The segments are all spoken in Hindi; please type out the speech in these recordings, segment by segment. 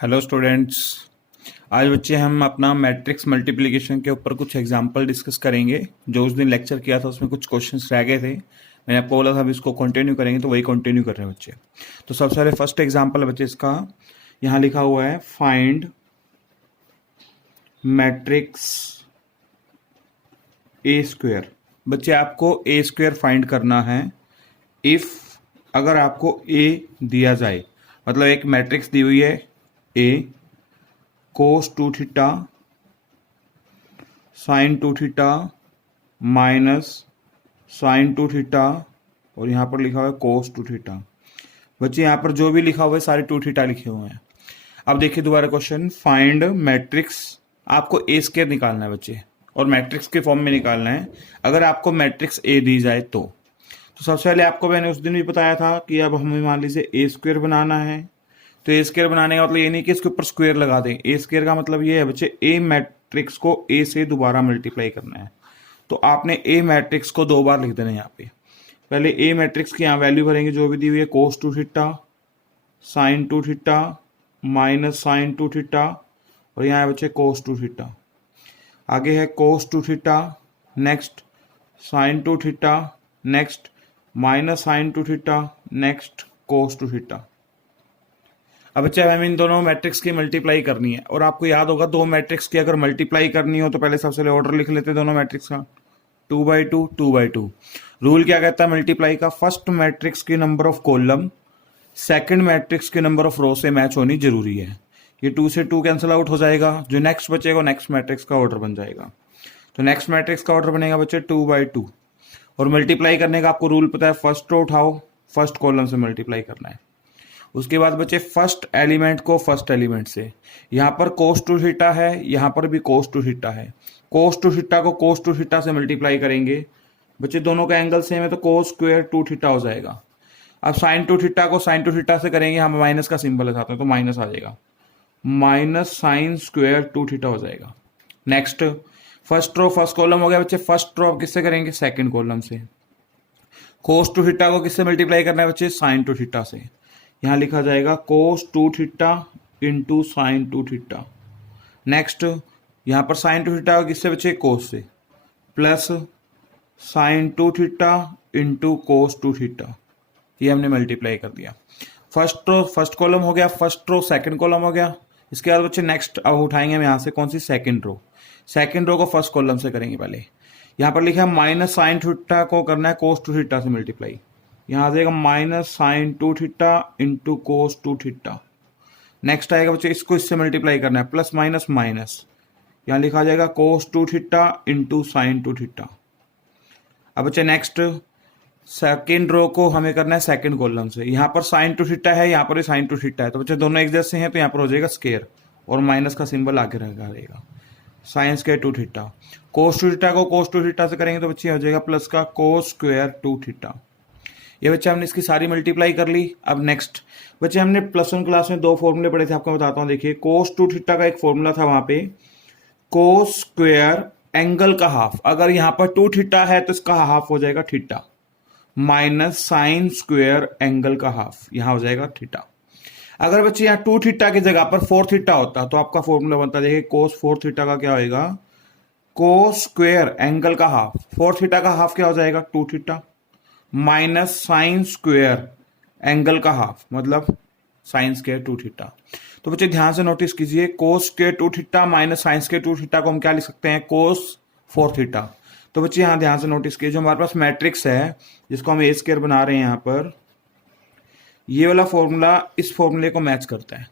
Hello students. आज बच्चे हम अपना मैट्रिक्स मल्टीप्लिकेशन के ऊपर कुछ एग्जांपल डिस्कस करेंगे। जो उस दिन लेक्चर किया था उसमें कुछ क्वेश्चंस रह गए थे, मैंने आपको बोला था अभी इसको कंटिन्यू करेंगे, तो वही कंटिन्यू कर रहे हैं बच्चे। तो सबसे पहले फर्स्ट एग्जांपल बच्चे इसका यहाँ लिखा हुआ है, फाइंड मैट्रिक्स ए स्क्वेयर। बच्चे आपको ए स्क्वेयर फाइंड करना है इफ अगर आपको ए दिया जाए, मतलब एक मैट्रिक्स दी हुई है A cos 2 theta sine 2 theta minus sine 2 theta और यहाँ पर लिखा हुआ है कोस 2 थीटा। बच्चे यहाँ पर जो भी लिखा हुआ है सारे 2 थीटा लिखे हुए हैं। अब देखिए दोबारा क्वेश्चन, फाइंड मैट्रिक्स। आपको ए स्क्वायर निकालना है बच्चे, और मैट्रिक्स के फॉर्म में निकालना है अगर आपको मैट्रिक्स ए दी जाए तो सबसे पहले आपको मैंने उस दिन भी बताया था कि अब हमें मान लीजिए ए स्क्वायर बनाना है। तो ए स्क्वायर बनाने का मतलब ये नहीं कि इसके ऊपर स्क्वायर लगा दें। ए स्क्वायर का मतलब ये है बच्चे ए मैट्रिक्स को ए से दोबारा मल्टीप्लाई करना है। तो आपने ए मैट्रिक्स को 2 बार लिख देना है यहाँ पे। पहले ए मैट्रिक्स की यहाँ वैल्यू भरेंगे जो भी दी हुई है, cos 2 theta sine 2 theta minus sine 2 theta और यहाँ है बच्चे कोस 2 थीटा। आगे है cos 2 theta, next sine 2 theta, next minus sine 2 theta, next cos 2 theta. अब बच्चे हमें इन दोनों मैट्रिक्स की मल्टीप्लाई करनी है, और आपको याद होगा 2 मैट्रिक्स की अगर मल्टीप्लाई करनी हो तो पहले सबसे पहले ऑर्डर लिख लेते हैं दोनों मैट्रिक्स का, 2/2 2/2। रूल क्या कहता है मल्टीप्लाई का? फर्स्ट मैट्रिक्स की number of column second matrix के नंबर ऑफ रो से मैच होनी जरूरी है। ये 2 से 2 कैंसिल आउट हो जाएगा, जो नेक्स्ट बचेगा नेक्स्ट मैट्रिक्स का ऑर्डर बन जाएगा। तो नेक्स्ट मैट्रिक्स का ऑर्डर बनेगा बच्चे 2/2। और मल्टीप्लाई करने का आपको रूल पता है, फर्स्ट रो उठाओ, फर्स्ट कॉलम से मल्टीप्लाई करना है। उसके बाद बच्चे फर्स्ट एलिमेंट को फर्स्ट एलिमेंट से, यहाँ पर कोस 2 थीटा है, यहाँ पर भी कोस 2 थीटा है। कोस 2 थीटा को कोस 2 थीटा से मल्टीप्लाई करेंगे बच्चे, दोनों का एंगल सेम है तो कोस स्क्वायर 2 थीटा हो जाएगा। अब साइन 2 थीटा को साइन 2 थीटा से करेंगे, हम माइनस का सिंबल लगाते हैं तो माइनस आ जाएगा, माइनस साइन स्क्वायर 2 थीटा हो जाएगा। Next first row first column हो गया बच्चे, फर्स्ट रो किससे करेंगे? सेकंड कॉलम से। कोस 2 थीटा को किससे मल्टीप्लाई करना है बच्चे? साइन 2 थीटा से। यहाँ लिखा जाएगा कोस 2 theta into sine 2 theta. Next यहाँ पर साइन 2 थीटा किससे बच्चे? कोस से, plus sign 2 theta into cos 2 theta. ये हमने मल्टीप्लाई कर दिया। फर्स्ट रो फर्स्ट कॉलम हो गया, फर्स्ट रो सेकंड कॉलम हो गया। इसके बाद बच्चे नेक्स्ट अब उठाएंगे हम यहाँ से कौन सी? Second row. सेकंड रो को फर्स्ट कॉलम से करेंगे पहले। यहाँ पर लिखा है माइनस साइन थीटा को करना है कोस 2 थीटा से मल्टीप्लाई। यहाँ आ जाएगा minus sine 2 theta into cos 2 theta. Next आएगा बच्चे इसको इससे मल्टीप्लाई करना है, प्लस माइनस माइनस। यहाँ लिखा जाएगा कोस 2 थीटा इंटू साइन 2 थीटा। अब बच्चे नेक्स्ट सेकेंड रो को हमें करना है सेकंड कॉलम से। यहाँ पर साइन 2 थीटा है, यहाँ पर भी साइन 2 थीटा है, तो बच्चे दोनों एक जैसे हैं तो यहाँ पर हो जाएगा स्केयर और माइनस का सिंबल आगे रहेगा, साइन स्क्वायर 2 थीटा। कोस 2 थीटा को कोस 2 थीटा से करेंगे तो बच्चे हो जाएगा प्लस का कोस स्क्वायर 2 थीटा। ये बच्चे हमने इसकी सारी मल्टीप्लाई कर ली। अब नेक्स्ट बच्चे हमने +1 क्लास में 2 फॉर्मूले पढ़े थे, आपको बताता हूँ। देखिए कोस 2 थीटा का एक फॉर्मूला था वहां पे, कोस स्क्वायर एंगल का हाफ। अगर यहाँ पर 2 थीटा है तो इसका हाफ हो जाएगा theta, minus sine square angle का हाफ, यहाँ हो जाएगा थीटा। अगर बच्चे यहाँ 2 थीटा की जगह पर 4 थीटा होता तो आपका फॉर्मूला बनता, देखिए कोस 4 थीटा का क्या होएगा? कोस स्क्वायर एंगल का हाफ, 4 थीटा का हाफ क्या हो जाएगा? 2 theta, minus sine square angle का हाफ, मतलब साइन स्क्वायर 2 थीटा। तो बच्चे ध्यान से नोटिस कीजिए, cos square 2 theta minus sine square 2 theta को हम क्या लिख सकते हैं? कोस 4 थीटा। तो बच्चे यहाँ ध्यान से नोटिस कीजिए, जो हमारे पास मैट्रिक्स है जिसको हम ए स्क्वायर बना रहे हैं, यहाँ पर ये वाला फॉर्मूला इस फॉर्मूले को मैच करता है।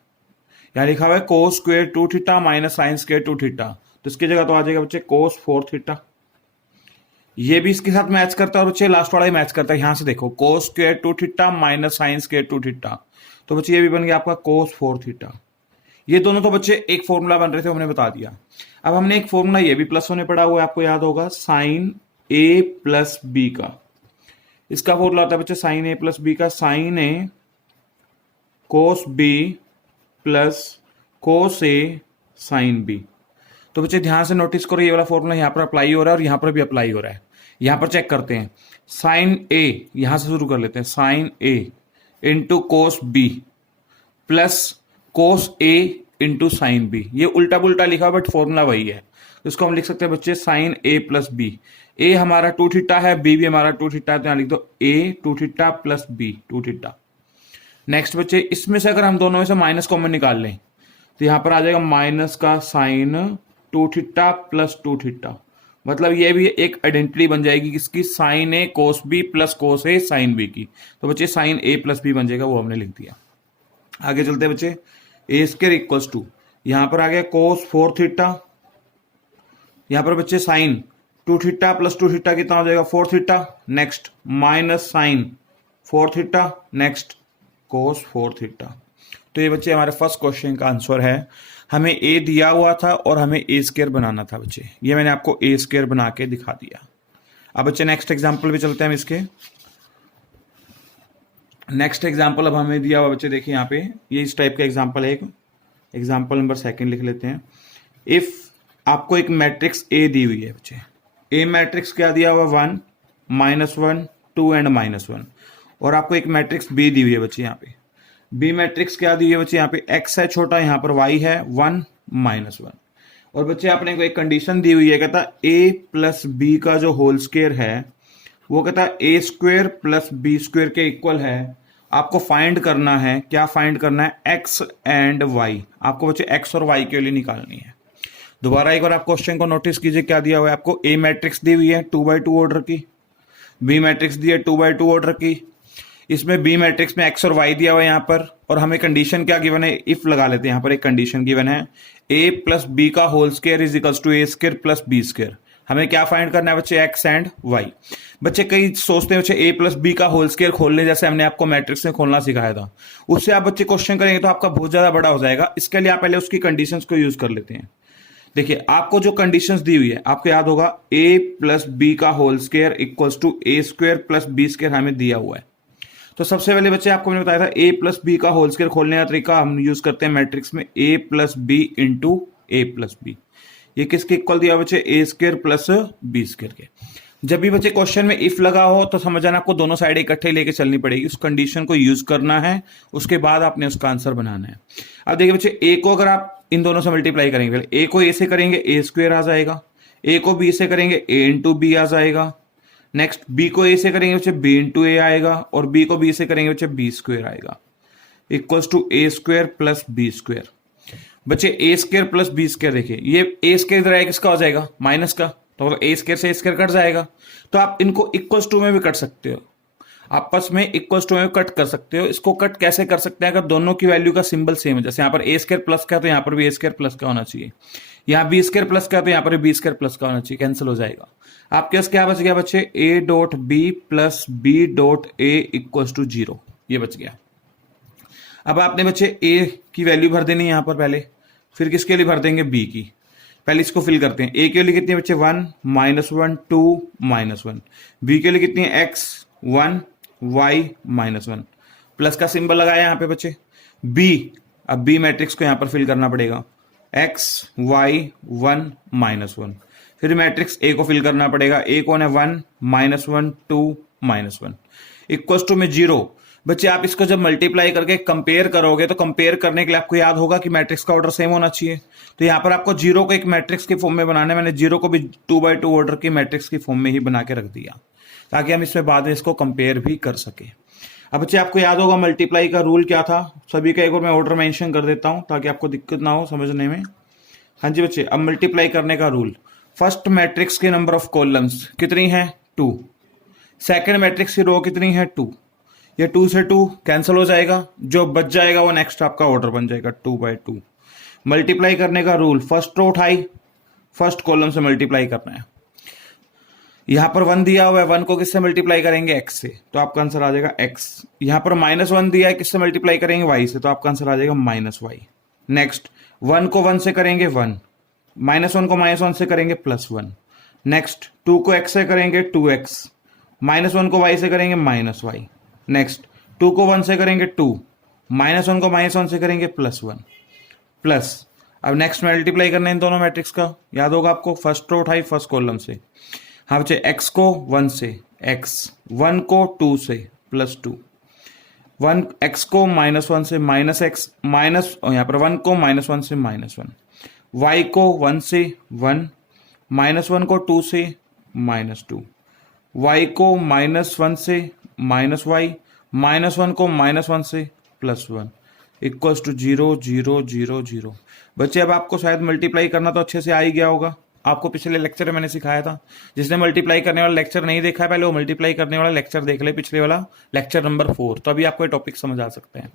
यहाँ लिखा हुआ है cos square 2 theta minus sine square 2 theta, तो इसकी जगह तो आ जाएगा बच्चे कोस 4 थीटा। ये भी इसके साथ मैच करता है और बच्चे लास्ट वाला ही मैच करता है। यहां से देखो cos square 2 theta minus sine square 2 theta, तो बच्चे ये भी बन गया आपका कोस 4 थीटा। ये दोनों तो बच्चे एक फॉर्मूला बन रहे थे, हमने बता दिया। अब हमने एक फॉर्मूला ये भी +1 में पढ़ा हुआ है, आपको याद होगा, साइन A प्लस बी का। इसका फॉर्मूला होता है बच्चे साइन A प्लस बी का, sine A cos B plus cos A sine B। तो बच्चे ध्यान से नोटिस करो, ये वाला फॉर्मूला यहाँ पर अप्लाई हो रहा है और यहाँ पर भी अप्लाई हो रहा है। यहाँ पर चेक करते हैं, साइन A, यहां से शुरू कर लेते हैं, sine A into cos B plus cos A into sine B. ये उल्टा पुल्टा लिखा बट फॉर्मूला वही है, तो इसको हम लिख सकते हैं बच्चे साइन ए प्लस बी। ए हमारा 2 थीटा है, बी भी हमारा 2 थीटा है, तो यहां लिख दो A 2 theta plus B 2 theta. Next बच्चे इसमें से अगर हम दोनों में से माइनस कॉमन निकाल लें तो यहां पर आ जाएगा माइनस का साइन 2 थीटा प्लस 2 थीटा। मतलब ये भी एक आइडेंटिटी बन जाएगी किसकी, साइन ए कोस बी प्लस कोस ए साइन बी की। तो बच्चे साइन ए प्लस बी बन जाएगा, वो हमने लिख दिया। आगे चलते हैं बच्चे, ए स्क्वायर इक्वल्स टू, यहां पर आ गया कोस 4 थीटा, यहां पर बच्चे साइन 2 थीटा प्लस 2 थीटा कितना हो जाएगा 4 theta. Next minus sine 4 theta, next cos 4 theta. तो ये बच्चे हमारे फर्स्ट क्वेश्चन का आंसर है। हमें ए दिया हुआ था और हमें ए स्क्वायर बनाना था बच्चे, ये मैंने आपको ए स्क्वायर बना के दिखा दिया। अब बच्चे नेक्स्ट एग्जांपल भी चलते हैं हम इसके। नेक्स्ट एग्जांपल अब हमें दिया हुआ बच्चे, देखिए यहाँ पे ये इस टाइप का एग्जांपल है। एक एग्जांपल नंबर 2 लिख लेते हैं। इफ आपको एक मैट्रिक्स ए दी हुई है बच्चे, ए मैट्रिक्स क्या दिया हुआ 1 -1 2 एंड -1, और आपको एक मैट्रिक्स बी दी हुई है बच्चे। यहाँ पे बी मैट्रिक्स क्या दी है बच्चे, यहाँ पे x है छोटा, यहाँ पर y है 1 -1, और बच्चे आपने को एक कंडीशन दी हुई है, कहता a प्लस बी का जो होल स्क्वायर है वो कहता a square plus B square के इक्वल है। आपको फाइंड करना है, क्या फाइंड करना है, x एंड y। आपको बच्चे x और y के लिए निकालनी है। दोबारा एक बार आप क्वेश्चन को नोटिस कीजिए, क्या दिया हुआ है आपको, a मैट्रिक्स दी हुई है 2x2 ऑर्डर की, b मैट्रिक्स दी है 2x2 ऑर्डर की, इसमें बी मैट्रिक्स में एक्स और वाई दिया हुआ है यहाँ पर, और हमें कंडीशन क्या गिवन है, इफ लगा लेते हैं। यहाँ पर एक कंडीशन गिवन है, ए प्लस बी का whole square is equals to A square plus B square. हमें क्या फाइंड करना है बच्चे, एक्स एंड वाई। बच्चे कई सोचते हैं बच्चे ए प्लस बी का होल स्क्वायर खोलने, जैसे हमने आपको मैट्रिक्स में खोलना सिखाया था, उससे आप बच्चे क्वेश्चन करेंगे तो आपका बहुत ज्यादा बड़ा हो जाएगा। इसके लिए आप पहले उसकी कंडीशंस को यूज कर लेते हैं। देखिए आपको जो कंडीशंस दी हुई है, आपको याद होगा ए प्लस बी का whole square equals to A square plus B square हमें दिया हुआ है। तो सबसे पहले बच्चे आपको मैंने बताया था ए प्लस बी का होल स्क्वायर खोलने का तरीका हम यूज करते हैं मैट्रिक्स में, ए प्लस बी इंटू ए प्लस बी। ये किसके इक्वल दिया बच्चे, A square plus B square के। जब भी बच्चे क्वेश्चन में इफ लगा हो तो समझ जाना आपको दोनों साइड इकट्ठे लेके चलनी पड़ेगी, उस कंडीशन को यूज करना है, उसके बाद आपने उसका आंसर बनाना है। अब देखिए बच्चे, ए को अगर आप इन दोनों से मल्टीप्लाई करेंगे, पहले ए को ए से करेंगे ए स्क्वायर आ जाएगा, ए को बी से करेंगे ए इंटू बी आ जाएगा, नेक्स्ट बी को ए से करेंगे बच्चे बी इंटू ए आएगा, और बी को बी से करेंगे बच्चे बी स्क्वायर आएगा, equals to A square plus B square. बच्चे A square plus B square, देखिए ये ए स्क्वायर इधर आएगा, किसका हो जाएगा, माइनस का, तो ए स्क्वायर से ए स्क्वायर कट जाएगा। तो आप इनको इक्वल्स टू में भी कट सकते हो, आपस में इक्वल्स टू में कट कर सकते हो। इसको कट कैसे कर सकते हैं, अगर दोनों की वैल्यू का सिंबल सेम है, जैसे यहाँ पर ए स्क्वायर प्लस का तो यहाँ पर भी ए स्क्वायर प्लस का होना चाहिए, यहाँ बी स्क्वायर प्लस का तो यहाँ पर बी स्क्वायर प्लस का होना चाहिए, कैंसिल हो जाएगा। आपके पास क्या बच गया बच्चे, A dot B plus B dot A equals to 0, ये बच गया। अब आपने बच्चे ए की वैल्यू भर देनी है यहाँ पर पहले, फिर किसके लिए भर देंगे, बी की। पहले इसको फिल करते हैं, ए के लिए कितनी है बच्चे 1 -1 2 -1, बी के लिए कितनी है x 1 y -1, प्लस का सिंबल लगाया यहाँ पे बच्चे। बी, अब बी मैट्रिक्स को यहाँ पर फिल करना पड़ेगा, x y 1 -1, फिर मैट्रिक्स ए को फिल करना पड़ेगा, ए कौन है 1 -1 2 -1 इक्वल्स टू में 0। बच्चे आप इसको जब मल्टीप्लाई करके कंपेयर करोगे तो कंपेयर करने के लिए आपको याद होगा कि मैट्रिक्स का ऑर्डर सेम होना चाहिए। तो यहाँ पर आपको 0 को एक मैट्रिक्स के फॉर्म में बनाना है, मैंने 0 को भी 2x2 ऑर्डर की मैट्रिक्स की फॉर्म में ही बना के रख दिया, ताकि हम इसमें बाद में इसको कंपेयर भी कर सके। अब बच्चे आपको याद होगा मल्टीप्लाई का रूल क्या था, सभी का एक बार मैं ऑर्डर मेंशन कर देता हूं ताकि आपको दिक्कत ना हो समझने में। हाँ जी बच्चे, अब मल्टीप्लाई करने का रूल, फर्स्ट मैट्रिक्स के नंबर ऑफ कॉलम्स कितनी है 2, सेकेंड मैट्रिक्स की रो कितनी है 2, ये 2 से 2 कैंसिल हो जाएगा, जो बच जाएगा वो नेक्स्ट आपका ऑर्डर बन जाएगा 2x2। मल्टीप्लाई करने का रूल, फर्स्ट रो उठाई, फर्स्ट कॉलम से मल्टीप्लाई करना है। यहां पर 1 दिया हुआ है, 1 को किससे मल्टीप्लाई करेंगे, x से, तो आपका आंसर आ जाएगा x। यहां पर -1 दिया है, किससे मल्टीप्लाई करेंगे, y से, तो आपका आंसर आ जाएगा -y। नेक्स्ट 1 को 1 से करेंगे 1, -1 को -1 से करेंगे +1। नेक्स्ट 2 को x से करेंगे 2x, -1 को y से करेंगे -y। नेक्स्ट 2 को 1 से करेंगे 2, -1 को -1 से करेंगे +1 प्लस। अब नेक्स्ट मल्टीप्लाई करना है इन दोनों मैट्रिक्स का, याद होगा आपको, फर्स्ट रो उठाई फर्स्ट कॉलम से। हाँ बच्चे, x को 1 से x, 1 को 2 से +2, x को -1 से -x माइनस, यहाँ पर 1 को -1 से -1, y को 1 से 1, -1 को 2 से -2, y को -1 से -y, -1 को -1 से +1 इक्वल्स टू 0 0 0 0। बच्चे अब आपको शायद मल्टीप्लाई करना तो अच्छे से आ ही गया होगा। आपको पिछले लेक्चर में मैंने सिखाया था। जिसने मल्टीप्लाई करने वाला लेक्चर नहीं देखा है पहले वो मल्टीप्लाई करने वाला लेक्चर देख ले, पिछले वाला लेक्चर नंबर 4, तो अभी आपको ये टॉपिक समझ आ सकते हैं।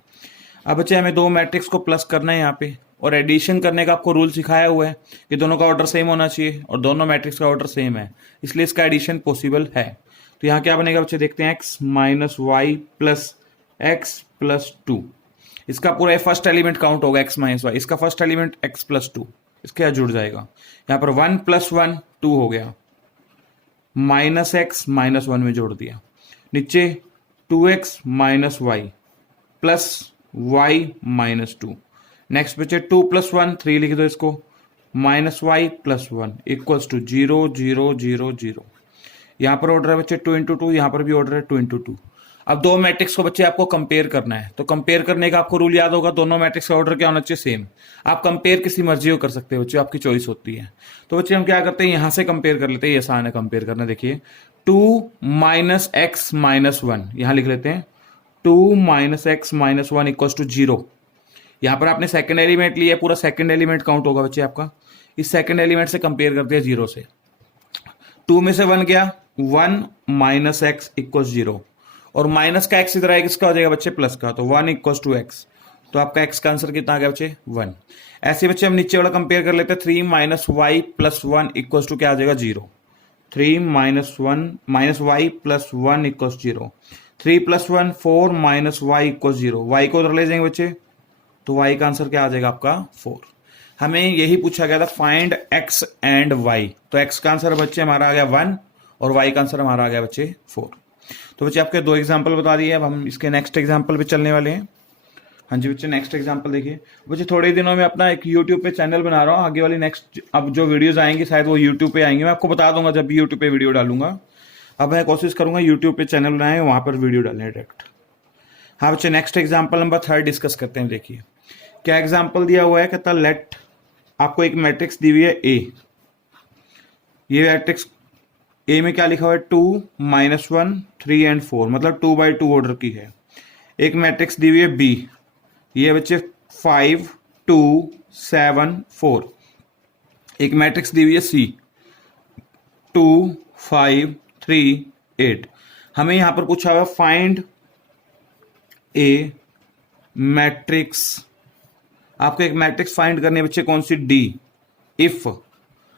अब बच्चे हमें दो मैट्रिक्स को प्लस करना है यहाँ पे, और एडिशन करने का आपको रूल सिखाया हुआ है कि दोनों का ऑर्डर सेम होना चाहिए और दोनों मैट्रिक्स का ऑर्डर सेम है, इसलिए इसका एडिशन पॉसिबल है। तो यहाँ क्या बनेगा बच्चे, देखते हैं x minus Y plus X plus 2। इसका पूरा फर्स्ट एलिमेंट काउंट होगा x माइनस वाई, इसका फर्स्ट एलिमेंट x प्लस 2, इसके साथ जुड़ जाएगा। यहाँ पर 1 + 1 2 हो गया, -x -1 में जोड़ दिया, नीचे 2x minus Y plus y -2। Next बचे 2 + 1 3 लिख दो इसको, -y + 1 इक्वल्स टू 0 0 0 0। यहाँ पर ऑर्डर है बच्चे 2 × 2, यहाँ पर भी ऑर्डर है 2 × 2। अब दो मैट्रिक्स को बच्चे आपको कंपेयर करना है, तो कंपेयर करने का आपको रूल याद होगा, दोनों मैट्रिक्स का ऑर्डर क्या होना चाहिए, सेम। आप कंपेयर किसी मर्जी को कर सकते हो बच्चे, आपकी चॉइस होती है। तो बच्चे हम क्या करते हैं, यहां से कंपेयर कर लेते हैं, ये आसान है कंपेयर करना। देखिए 2 - x - 1 यहां लिख लेते हैं, 2 - x - 1 इक्वल्स टू 0। यहां पर आपने सेकंड एलिमेंट लिया, पूरा सेकंड एलिमेंट काउंट होगा बच्चे आपका। इस सेकंड एलिमेंट से कंपेयर करते हैं 0 से, 2 में से 1 गया, 1 - x इक्वल्स 0, और माइनस का x इधर आएगा, किसका हो जाएगा बच्चे, प्लस का, तो 1 इक्वल्स टू x। तो आपका x का आंसर कितना आ गया बच्चे, 1। ऐसे बच्चे हम नीचे वाला कंपेयर कर लेते हैं, 3 - y + 1 इक्वल्स टू क्या आ जाएगा, 0। 3 - y + 1 equals 0। 3 + 1 4 - y equals 0। y को उधर ले जाएंगे बच्चे, तो y का आंसर क्या आ जाएगा आपका, 4। हमें यही पूछा गया था, फाइंड x एंड y, तो x का आंसर बच्चे हमारा आ गया 1 और y का आंसर हमारा आ गया बच्चे 4। तो बच्चे आपके दो एग्जाम्पल बता दिए, अब हम इसके नेक्स्ट एग्जाम्पल पे चलने वाले हैं। हाँ जी बच्चे, नेक्स्ट एग्जाम्पल देखिए। बच्चे थोड़े दिनों में अपना एक यूट्यूब पे चैनल बना रहा हूँ, आगे वाली नेक्स्ट अब जो वीडियोस आएंगी शायद वो यूट्यूब पे आएंगे, मैं आपको बता दूंगा जब भी यूट्यूब पे वीडियो डालूंगा। अब मैं कोशिश करूंगा यूट्यूब पे चैनल बनाए, वहां पर वीडियो डालने डायरेक्ट। हाँ बच्चे, नेक्स्ट एग्जाम्पल नंबर 3 डिस्कस करते हैं। देखिए क्या एग्जाम्पल दिया हुआ है, कहता लेट, आपको एक मैट्रिक्स दी हुई है ए, ये मैट्रिक्स ए में क्या लिखा हुआ है, 2 - 1 3 एंड 4, मतलब 2/2 ऑर्डर की है। एक मैट्रिक्स दी हुई है बी, ये बच्चे 5 2 7 4। एक मैट्रिक्स दी हुई है सी, 2 5 3 8। हमें यहां पर पूछा हुआ फाइंड ए मैट्रिक्स, आपको एक मैट्रिक्स फाइंड करनी है बच्चे, कौन सी, डी। इफ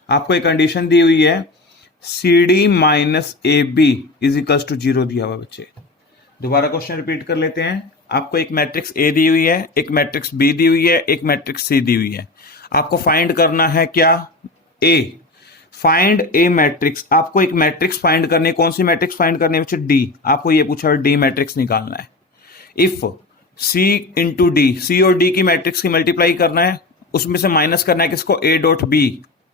आपको एक कंडीशन दी हुई है CD - AB = 0 दिया हुआ बच्चे। दोबारा क्वेश्चन रिपीट कर लेते हैं। आपको एक मैट्रिक्स A दी हुई है, एक मैट्रिक्स B दी हुई है, एक मैट्रिक्स C दी हुई है। आपको फाइंड करना है क्या, A। फाइंड A मैट्रिक्स, आपको एक मैट्रिक्स फाइंड करनी है, कौन सी मैट्रिक्स फाइंड करनी है बच्चे, D। आपको ये पूछा है D मैट्रिक्स निकालना है। इफ C × D, C और D की मैट्रिक्स की मल्टीप्लाई करना है, उसमें से माइनस करना है किसको, A.B,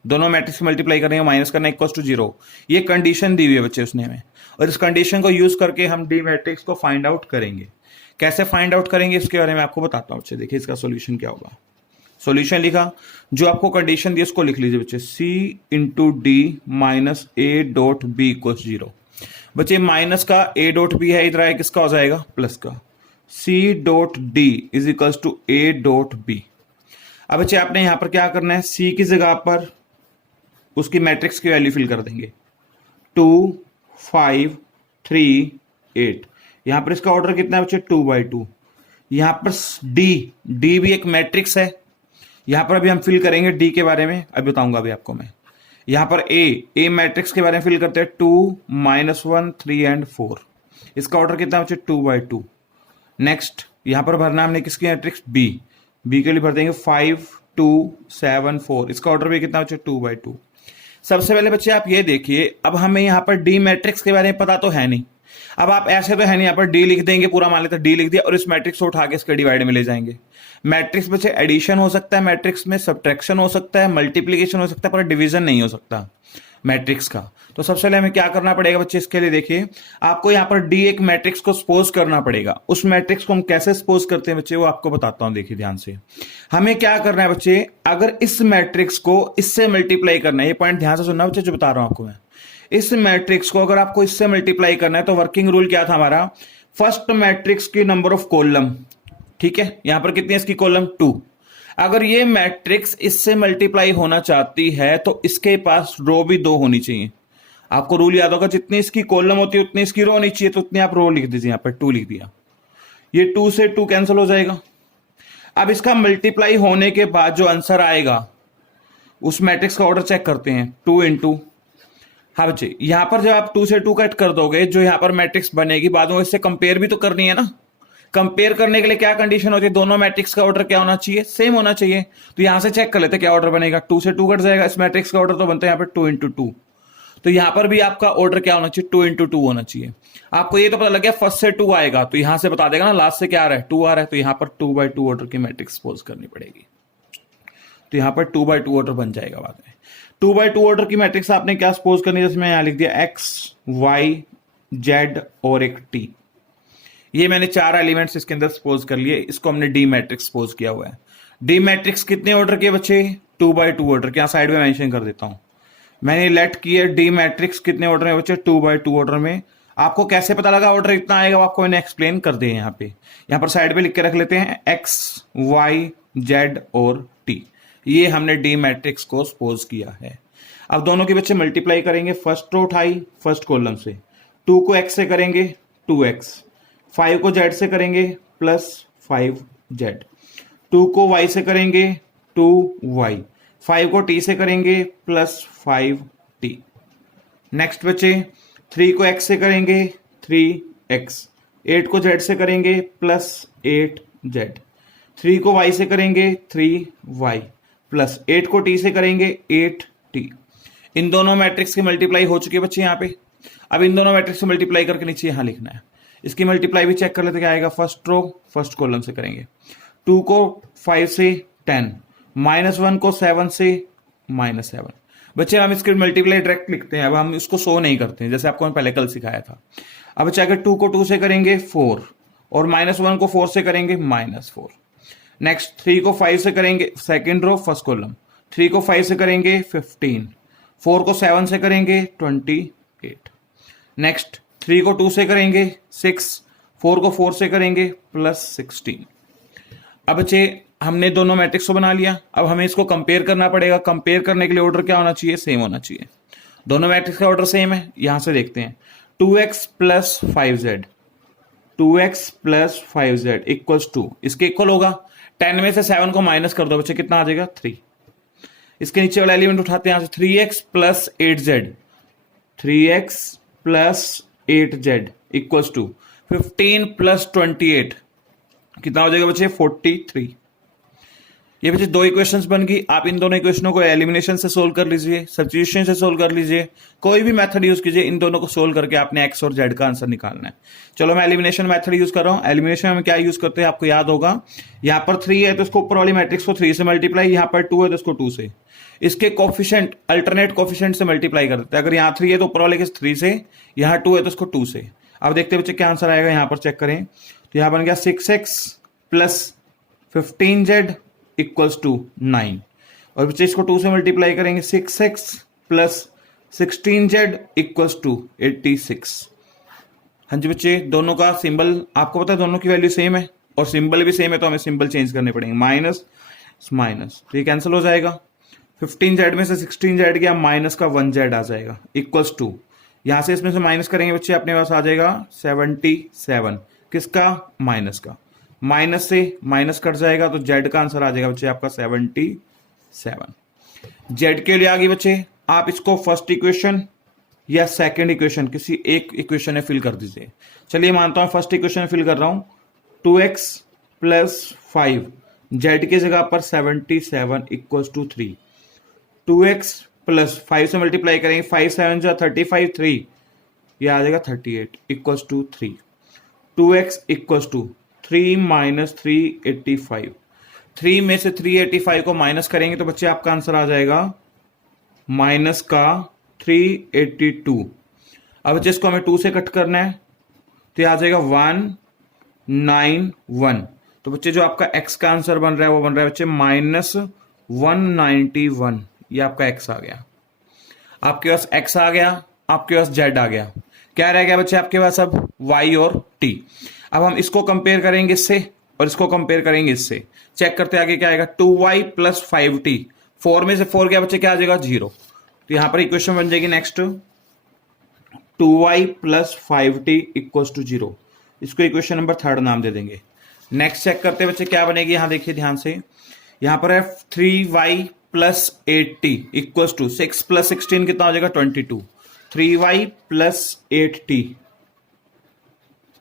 दोनों मैट्रिक्स की मल्टीप्लाई करने का माइनस करना इक्वल्स टू 0। ये कंडीशन दी हुई है बच्चे उसने हमें, और इस कंडीशन को यूज करके हम डी मैट्रिक्स को फाइंड आउट करेंगे। कैसे फाइंड आउट करेंगे इसके बारे में आपको बताता हूं बच्चे। देखिए इसका सॉल्यूशन क्या होगा। सॉल्यूशन लिखा, जो आपको कंडीशन दी उसको लिख लीजिए बच्चे, C × D - A.B इक्वल्स 0। बच्चे माइनस का A.B है, इधर आए किसका हो जाएगा, प्लस का, C.D = A.B। अब बच्चे आपने यहां पर क्या करना है, C की जगह पर उसकी मैट्रिक्स की वैल्यू फिल कर देंगे, 2 5 3 8। यहां पर इसका ऑर्डर कितना है बच्चे, 2/2। यहां पर डी भी एक मैट्रिक्स है, यहां पर अभी हम फिल करेंगे डी के बारे में, अभी बताऊंगा अभी आपको मैं। यहां पर ए मैट्रिक्स के बारे में फिल करते हैं, 2 - 1 3 एंड 4। इसका ऑर्डर कितना है बच्चे, 2/2। नेक्स्ट यहां पर भरना हमने किसकी मैट्रिक्स, बी के लिए भर देंगे 5 2 7 4। इसका ऑर्डर भी कितना बच्चे, 2/2। सबसे पहले बच्चे आप ये देखिए, अब हमें यहां पर डी मैट्रिक्स के बारे में पता तो है नहीं। अब आप ऐसे तो है नहीं, यहां पर डी लिख देंगे, पूरा मान लेते डी लिख दिया और इस मैट्रिक्स को उठा के इसके डिवाइड में ले जाएंगे। मैट्रिक्स बच्चे एडिशन हो सकता है, मैट्रिक्स में सब्ट्रैक्शन हो सकता है, मल्टीप्लीकेशन हो सकता है, पर डिवीजन नहीं हो सकता। मैट्रिक्स का। तो सबसे पहले हमें क्या करना पड़ेगा बच्चे, इसके लिए देखिए आपको यहाँ पर डी एक मैट्रिक्स को सपोज करना पड़ेगा। उस मैट्रिक्स को हम कैसे सपोज करते हैं बच्चे, वो आपको बताता हूं, देखिए ध्यान से। हमें क्या करना है बच्चे, अगर इस मैट्रिक्स को इससे मल्टीप्लाई करना है, ये पॉइंट ध्यान से सुनना बच्चे जो बता रहा हूं आपको मैं। इस मैट्रिक्स को अगर आपको इससे मल्टीप्लाई करना है तो वर्किंग रूल क्या था हमारा, फर्स्ट मैट्रिक्स की नंबर ऑफ कॉलम, ठीक है, यहां पर कितनी है इसकी कॉलम 2। अगर ये मैट्रिक्स इससे मल्टीप्लाई होना चाहती है तो इसके पास रो भी 2 होनी चाहिए। आपको रूल याद होगा, जितनी इसकी कॉलम होती है उतनी इसकी रो होनी चाहिए, तो उतनी आप रो लिख दीजिए, यहां पर 2 लिख दिया, ये 2 से 2 कैंसिल हो जाएगा। अब इसका मल्टीप्लाई होने के बाद जो आंसर आएगा उस मैट्रिक्स का ऑर्डर चेक करते हैं, 2 इंटू, हाँ बच्चे यहां पर जब आप 2 से 2 कट कर दोगे, जो यहां पर मैट्रिक्स बनेगी बाद में इससे कंपेयर भी तो करनी है ना। कंपेयर करने के लिए क्या कंडीशन होती है, दोनों मैट्रिक्स का ऑर्डर क्या होना चाहिए, सेम होना चाहिए। तो यहां से चेक कर लेते हैं क्या ऑर्डर बनेगा, 2 से 2 कट जाएगा, इस मैट्रिक्स का ऑर्डर तो बनता है यहाँ पर 2 इंटू 2। तो यहां पर भी आपका ऑर्डर क्या होना चाहिए, 2 इंटू 2 होना चाहिए। आपको ये तो पता लग गया फर्स्ट से 2 आएगा, तो यहां से बता देगा ना लास्ट से क्या आ रहा है, 2 आ रहा है, तो यहां पर 2/2 ऑर्डर की मैट्रिक्स सपोज करनी पड़ेगी। तो यहां पर 2/2 ऑर्डर बन जाएगा बाद में। 2/2 ऑर्डर की मैट्रिक्स आपने क्या सपोज करनी है, जैसे मैं यहां लिख दिया x, y, z और एक t। ये मैंने 4 एलिमेंट्स इसके अंदर सपोज कर लिए, इसको हमने डी मैट्रिक्स सपोज किया हुआ है। डी मैट्रिक्स कितने ऑर्डर के बच्चे, 2/2 ऑर्डर के, यहां साइड में मेंशन कर देता हूं मैंने लेट किया डी मैट्रिक्स कितने ऑर्डर में बच्चे, 2/2 ऑर्डर में। आपको कैसे पता लगा ऑर्डर इतना आएगा, वो आपको मैंने एक्सप्लेन कर दिया यहाँ पर साइड पे लिख के रख लेते हैं, x, y, z और t। ये हमने डी मैट्रिक्स को सपोज किया है। अब दोनों के बच्चे मल्टीप्लाई करेंगे, फर्स्ट रो उठाई फर्स्ट कॉलम से, 2 को x से करेंगे 2x, 5 को z से करेंगे +5z, 2 को y से करेंगे 2y, 5 को t से करेंगे +5t। नेक्स्ट बच्चे 3 को x से करेंगे 3x, 8 को z से करेंगे +8z, 3 को y से करेंगे 3y, +8 को t से करेंगे 8t। इन दोनों मैट्रिक्स की मल्टीप्लाई हो चुकी है बच्चे यहाँ पे। अब इन दोनों मैट्रिक्स से मल्टीप्लाई करके नीचे यहां लिखना है। इसकी मल्टीप्लाई भी चेक कर लेते क्या आएगा, फर्स्ट रो फर्स्ट कॉलम से करेंगे, 2 को 5 से 10, -1 को 7 से -7। बच्चे हम इसकी मल्टीप्लाई डायरेक्ट लिखते हैं, अब हम इसको शो नहीं करते हैं, जैसे आपको मैं पहले कल सिखाया था। अब बच्चे अगर 2 को 2 से करेंगे 4 और -1 को 4 से करेंगे -4। नेक्स्ट 3 को 5 से करेंगे, सेकेंड रो फर्स्ट कॉलम, 3 को 5 से करेंगे 15, 4 को 7 से करेंगे 28। नेक्स्ट 3 को 2 से करेंगे 6, 4 को 4 से करेंगे +16। अब बच्चे हमने दोनों मैट्रिक्स को बना लिया, अब हमें इसको कंपेयर करना पड़ेगा। कंपेयर करने के लिए ऑर्डर क्या होना चाहिए, सेम होना चाहिए। दोनों मैट्रिक्स का ऑर्डर सेम है, यहां से देखते हैं 2x + 5z, 2x + 5z equals 2, इसके इक्वल होगा। 10 में से 7 को माइनस कर दो बच्चे, कितना आ जाएगा 3। इसके नीचे वाला एलिमेंट उठाते हैं यहां से, 3x + 8z, 3x + 8z equals 2, 15 + 28 कितना हो जाएगा बच्चे 43। ये बच्चे 2 इक्वेशंस बन गई। आप इन दोनों इक्वेशनों को एलिमिनेशन से सोल्व कर लीजिए, सब्स्टिट्यूशन से सोल्व कर लीजिए, कोई भी मेथड यूज कीजिए, इन दोनों को सोल्व करके आपने x और z का आंसर निकालना है। चलो मैं एलिमिनेशन मेथड यूज कर रहा हूं। एलिमिनेशन में क्या यूज करते हैं आपको याद होगा, यहां पर 3 है तो इसको ऊपर वाली मैट्रिक्स को 3 से मल्टीप्लाई, यहां पर 2 है तो इसको 2 से, इसके कोफिशिएंट अल्टरनेट कोफिशिएंट से मल्टीप्लाई कर देते हैं। अगर यहाँ 3 है तो ऊपर वाले के 3 से, यहाँ 2 है तो इसको 2 से। अब देखते हैं बच्चे क्या आंसर आएगा, यहाँ पर चेक करें तो यहाँ बन गया 6x + 15z इक्वल्स टू 9। और बच्चे इसको 2 से मल्टीप्लाई करेंगे, 6x + 16z इक्वल्स टू 86। हाँ जी बच्चे, दोनों का सिंबल आपको पता है, दोनों की वैल्यू सेम है और सिंबल भी सेम है, तो हमें सिंबल चेंज करने पड़ेंगे, माइनस माइनस, तो ये कैंसिल हो जाएगा। 15z में से 16z गया, माइनस का 1z आ जाएगा इक्वल्स टू, यहां से इसमें से माइनस करेंगे बच्चे, अपने पास आ जाएगा 77। किसका, माइनस का, माइनस से माइनस कट जाएगा तो z का आंसर आ जाएगा बच्चे आपका 77। z के लिए आ गई बच्चे, आप इसको फर्स्ट इक्वेशन या सेकंड इक्वेशन किसी एक इक्वेशन में फिल कर दीजिए। चलिए मानता हूं फर्स्ट इक्वेशन फिल कर रहा हूं, 2x + 5 z की जगह पर 77 इक्वल्स टू 3, 2x + 5 से मल्टीप्लाई करेंगे, 5 7 जा 35, 3 ये आ जाएगा 38 equals to 3, 2x equals to 3 - 385, 3 में से 385 को माइनस करेंगे तो बच्चे आपका आंसर आ जाएगा माइनस का 382। अब बच्चे इसको हमें 2 से कट करना है तो ये आ जाएगा 191। तो बच्चे जो आपका x का आंसर बन रहा है वो बन रहा है बच्चे -191। ये आपका x आ गया। आपके पास x आ गया, आपके पास z आ गया। क्या रह गया बच्चे आपके पास अब y और t। अब हम इसको कंपेयर करेंगे इससे और इसको कंपेयर करेंगे इससे। चेक करते आगे क्या आएगा 2y + 5t। 4 में से 4 गया बच्चे क्या आ जाएगा 0। तो यहां पर इक्वेशन बन जाएगी नेक्स्ट 2y + 5t = 0। इसको इक्वेशन नंबर 3 नाम दे देंगे। नेक्स्ट चेक करते बच्चे क्या बनेगी, यहां देखिए ध्यान से। यहां पर है 3y + 8t = 6 + 16 कितना हो जाएगा 22। 3y + 8t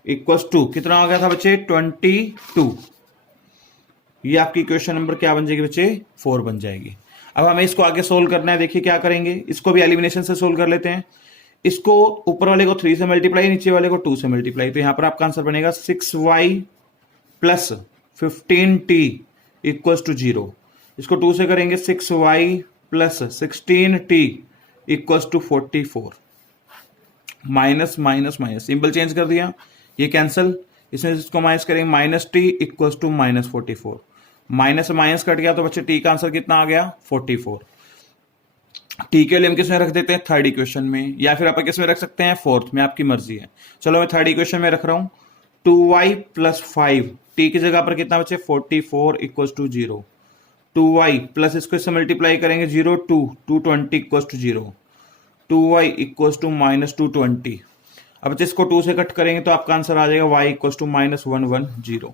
= कितना हो गया था बच्चे 22। ये आपकी इक्वेशन नंबर क्या बन जाएगी बच्चे 4 बन जाएगी। अब हमें इसको आगे सोल्व करना है। देखिए क्या करेंगे, इसको भी एलिमिनेशन से सोल्व कर लेते हैं। इसको ऊपर वाले को 3 से मल्टीप्लाई, नीचे वाले को 2 से मल्टीप्लाई। तो यहां पर आपका आंसर बनेगा 6y + 15t = 0। इसको 2 से करेंगे 6y + 16t = 44। Minus minus minus symbol change कर दिया, ये कैंसिल। इसमें इसको माइनस करेंगे -t = -44। माइनस से माइनस कट गया तो बच्चे t का आंसर कितना आ गया 44। t के लिए हम किस में रख देते हैं 3rd इक्वेशन में, या फिर आप किस में रख सकते हैं 4th में, आपकी मर्जी है। चलो मैं 3rd इक्वेशन में रख रहा हूं 2y + 5 t की जगह पर कितना बच्चे 44 = 0। 2y प्लस इसको इससे मल्टीप्लाई करेंगे 0 2 220 = 0। 2y = -220। अब बच्चे इसको 2 से कट करेंगे तो आपका आंसर आ जाएगा y = -110।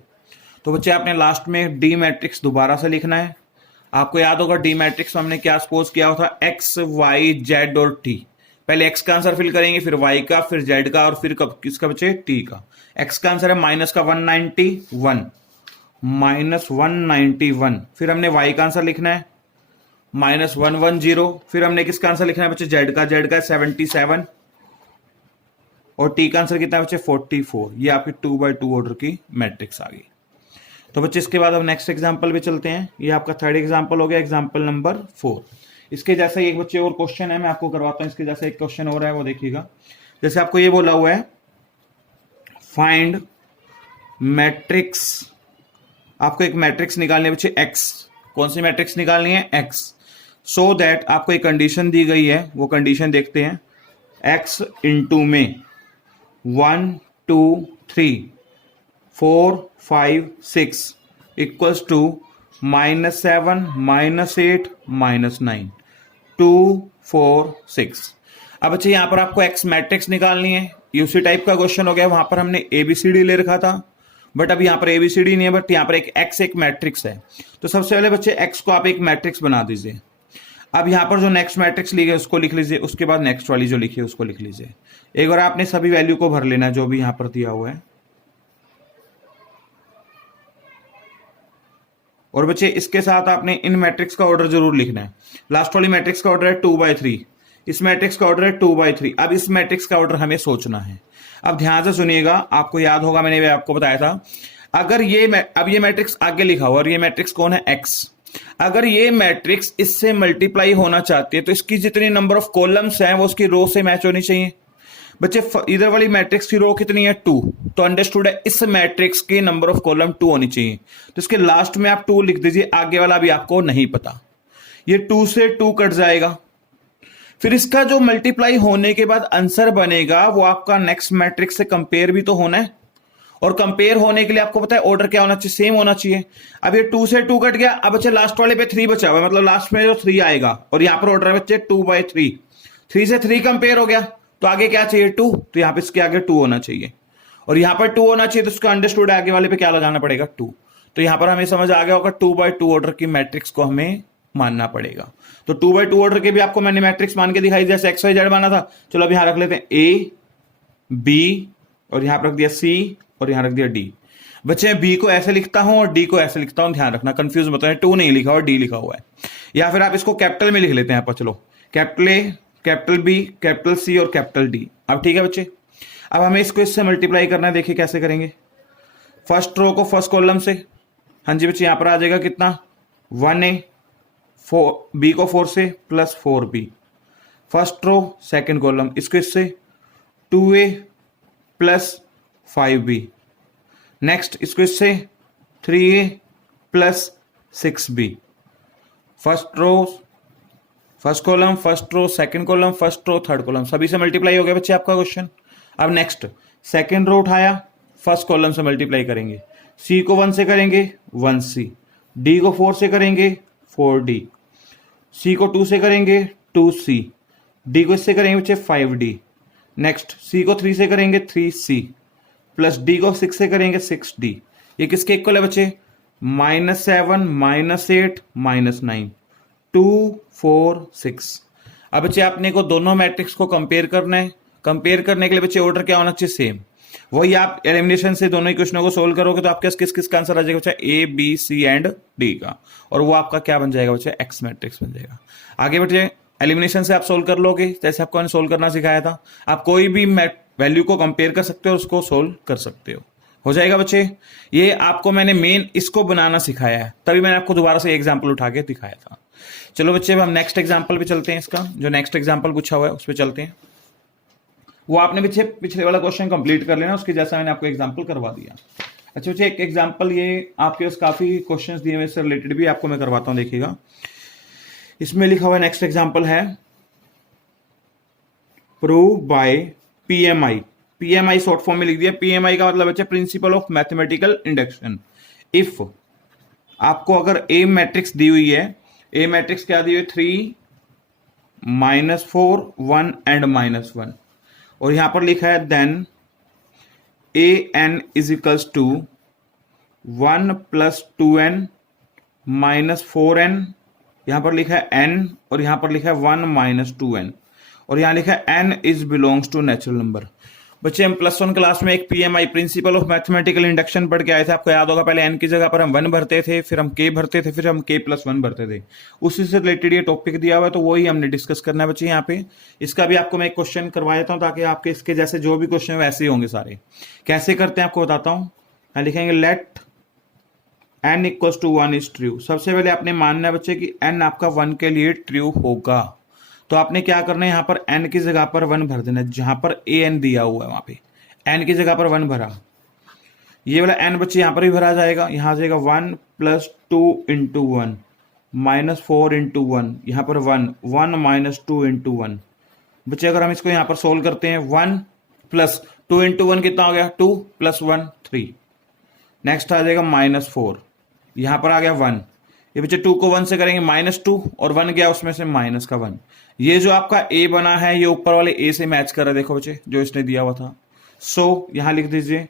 तो बच्चे आपने लास्ट में डी मैट्रिक्स दोबारा से लिखना है। आपको याद होगा डी मैट्रिक्स में हमने क्या सपोज किया था x y z और t। पहले x का आंसर फिल करेंगे, फिर y का, फिर z का और फिर किसका बच्चे t का। x का आंसर है -191 फिर हमने y का आंसर लिखना है -110। फिर हमने किसका आंसर लिखना है बच्चे z का है 77 और t का आंसर कितना है बच्चे 44। ये आपकी 2x2 ऑर्डर की मैट्रिक्स आ गई। तो बच्चे इसके बाद अब नेक्स्ट एग्जांपल पे चलते हैं। ये आपका 3rd एग्जांपल हो गया, एग्जांपल नंबर 4। इसके जैसा एक बच्चे और क्वेश्चन है, मैं आपको करवाता हूं। इसके जैसा एक क्वेश्चन हो रहा है वो देखिएगा। जैसे आपको ये बोला हुआ है फाइंड मैट्रिक्स, आपको एक मैट्रिक्स निकालनी है बच्चे x। कौन सी मैट्रिक्स निकालनी है x। सो दैट आपको एक कंडीशन दी गई है, वो कंडीशन देखते हैं। x इंटू में 1 2 3 4 5 6 इक्वल्स टू -7 -8 -9 2 4 6। अब अच्छा यहां पर आपको x मैट्रिक्स निकालनी है। यूसी टाइप का क्वेश्चन हो गया, वहां पर हमने ABCD ले रखा था, बट अब यहां पर ABCD नहीं है, बट यहां पर एक x एक मैट्रिक्स है। तो सबसे पहले बच्चे x को आप एक मैट्रिक्स बना दीजिए। अब यहां पर जो नेक्स्ट मैट्रिक्स लिखी है उसको लिख लीजिए, उसके बाद नेक्स्ट वाली जो लिखी है उसको लिख लीजिए। एक बार आपने सभी वैल्यू को भर लेना है जो भी यहां पर दिया हुआ है। और बच्चे इसके साथ आपने इन मैट्रिक्स का ऑर्डर जरूर लिखना है। लास्ट वाली मैट्रिक्स का ऑर्डर है 2/3, इस मैट्रिक्स का ऑर्डर है 2/3। अब इस मैट्रिक्स का ऑर्डर हमें सोचना है। अब ध्यान से सुनिएगा, आपको याद होगा मैंने आपको बताया था, अगर अब ये मैट्रिक्स आगे लिखा हुआ और ये मैट्रिक्स कौन है x। अगर ये मैट्रिक्स इससे मल्टीप्लाई होना चाहती है तो इसकी जितनी नंबर ऑफ कॉलम्स हैं वो उसकी रो से मैच होनी चाहिए। बच्चे इधर वाली मैट्रिक्स की रो कितनी है 2, तो अंडरस्टूड है इस मैट्रिक्स की नंबर ऑफ कॉलम 2 होनी चाहिए। तो इसके लास्ट में आप 2 लिख दीजिए, आगे वाला भी आपको नहीं पता। ये 2 से 2 कट जाएगा, फिर इसका जो मल्टीप्लाई होने के बाद आंसर बनेगा वो आपका नेक्स्ट मैट्रिक्स से कंपेयर भी तो होना है, और कंपेयर होने के लिए आपको पता है ऑर्डर क्या होना चाहिए, सेम होना चाहिए। अब ये 2 से 2 कट गया, अब बच्चे लास्ट वाले पे 3 बचा हुआ है, मतलब लास्ट में जो 3 आएगा, और यहां पर ऑर्डर है बच्चे 2/3। 3 से 3 कंपेयर हो गया, तो आगे क्या चाहिए 2, तो यहां पे इसके आगे 2 होना चाहिए, और यहां पर 2 होना चाहिए, तो इसका अंडरस्टूड आगे वाले पे क्या लगाना पड़ेगा 2। तो यहां पर हमें समझ आ गया होगा 2/2 ऑर्डर की मैट्रिक्स को हमें मानना पड़ेगा। तो 2/2 ऑर्डर के भी आपको मैंने मैट्रिक्स मान के दिखाई, जैसे XYZ माना था। चलो अब यहां रख लेते हैं A B, और यहां पर रख दिया C, और यहां रख दिया D। बच्चे B को ऐसे लिखता हूं और D को ऐसे लिखता हूं, ध्यान रखना कंफ्यूज मत होना, 2 नहीं लिखा और D लिखा हुआ है। या फिर आप इसको कैपिटल में लिख लेते हैं। चलो capital A, capital B, capital C और कैपिटल D। अब ठीक है बच्चे, अब हमें इसको इससे मल्टीप्लाई करना है। देखिए कैसे करेंगे, फर्स्ट रो को फर्स्ट कॉलम से, हाँ जी बच्चे, यहां पर आ जाएगा कितना 1A, B को 4 से plus 4B, first row second column, इसको इससे 2a प्लस 5b, नेक्स्ट इसको इससे 3a plus 6b, first row first column, first row second column, first row third column, सभी से मल्टीप्लाई हो गया बच्चे आपका क्वेश्चन। अब नेक्स्ट सेकंड रो उठाया, फर्स्ट कॉलम से मल्टीप्लाई करेंगे, सी को 1 से करेंगे 1c, डी को 4 से करेंगे 4d, सी को 2 से करेंगे 2c, डी को इससे करेंगे बच्चे 5d, नेक्स्ट सी को 3 से करेंगे 3c, प्लस डी को 6 से करेंगे 6d। ये किसके इक्वल है बच्चे? -7 -8 -9, 2 4 6। अब बच्चे आपने को दोनों मैट्रिक्स को कंपेयर करना है। कंपेयर करने के लिए बच्चे ऑर्डर क्या होना चाहिए? सेम। वही आप एलिमिनेशन से दोनों इक्वेशनों को सोल्व करोगे तो आपके किस किस का आंसर आ जाएगा बच्चा? A B C and D का, और वो आपका क्या बन जाएगा बच्चे? एक्स मैट्रिक्स बन जाएगा। आगे बच्चे एलिमिनेशन से आप सोल्व कर लोगे, जैसे आपको मैंने सोल्व करना सिखाया था। आप कोई भी वैल्यू को कंपेयर कर सकते हो, उसको सोल्व कर सकते हो जाएगा बच्चे। ये आपको मैंने मेन इसको बनाना सिखाया है, तभी मैंने आपको दोबारा से एग्जाम्पल उठा के दिखाया था। चलो बच्चे अब हम नेक्स्ट एग्जाम्पल पे चलते हैं। इसका जो नेक्स्ट एग्जाम्पल पूछा हुआ है उस पर चलते हैं। वो आपने बच्चे पिछले वाला क्वेश्चन कंप्लीट कर लेना, उसके जैसा मैंने आपको एग्जाम्पल करवा दिया। अच्छा बच्चे एक एग्जाम्पल, ये आपके पास काफी क्वेश्चंस दिए हुए इससे रिलेटेड भी आपको मैं करवाता हूं, देखिएगा। इसमें लिखा हुआ नेक्स्ट एग्जाम्पल है prove by PMI. PMI short form में लिख दिया। पीएमआई का मतलब बच्चे principal of mathematical induction. If आपको अगर ए मैट्रिक्स दी हुई है, ए मैट्रिक्स क्या दी हुई है? 3 -4 1 एंड -1, और यहां पर लिखा है then A N is equals to 1 + 2n -4n, यहां पर लिखा है n, और यहां पर लिखा है 1 - 2n, और यहां लिखा है n is belongs to natural number. बच्चे हम +1 क्लास में एक PMI principle of mathematical induction पढ़ के आए थे। आपको याद होगा, पहले n की जगह पर हम 1 भरते थे, फिर हम k भरते थे, फिर हम k+1 भरते थे। उसी से रिलेटेड ये टॉपिक दिया हुआ है, तो वही हमने डिस्कस करना है बच्चे यहाँ पे। इसका भी आपको मैं एक क्वेश्चन करवा देता हूँ, ताकि आपके इसके जैसे जो भी क्वेश्चन है वैसे ही होंगे सारे। कैसे करते हैं आपको बताता हूँ। यहाँ लिखेंगे लेट n = 1 इज ट्रू। सबसे पहले आपने मानना है बच्चे कि n आपका 1 के लिए ट्रू होगा, तो आपने क्या करना है, यहाँ पर n की जगह पर 1 भर देना है। जहां पर an दिया हुआ है वहां पे n की जगह पर 1 भरा, ये वाला n बच्चे यहां पर भी भरा जाएगा। यहां आ जाएगा 1 + 2 × 1 -4 × 1, यहां पर 1 1 - 2 × 1। बच्चे अगर हम इसको यहां पर सोल्व करते हैं, 1 + 2 × 1 कितना हो गया? 2 + 1 3। नेक्स्ट आ जाएगा -4, यहां पर आ गया 1। ये बच्चे 2 को 1 से करेंगे -2, और 1 गया उसमें से माइनस का 1। ये जो आपका a बना है, ये ऊपर वाले a से मैच कर रहा है, देखो बच्चे जो इसने दिया हुआ था। सो यहां लिख दीजिए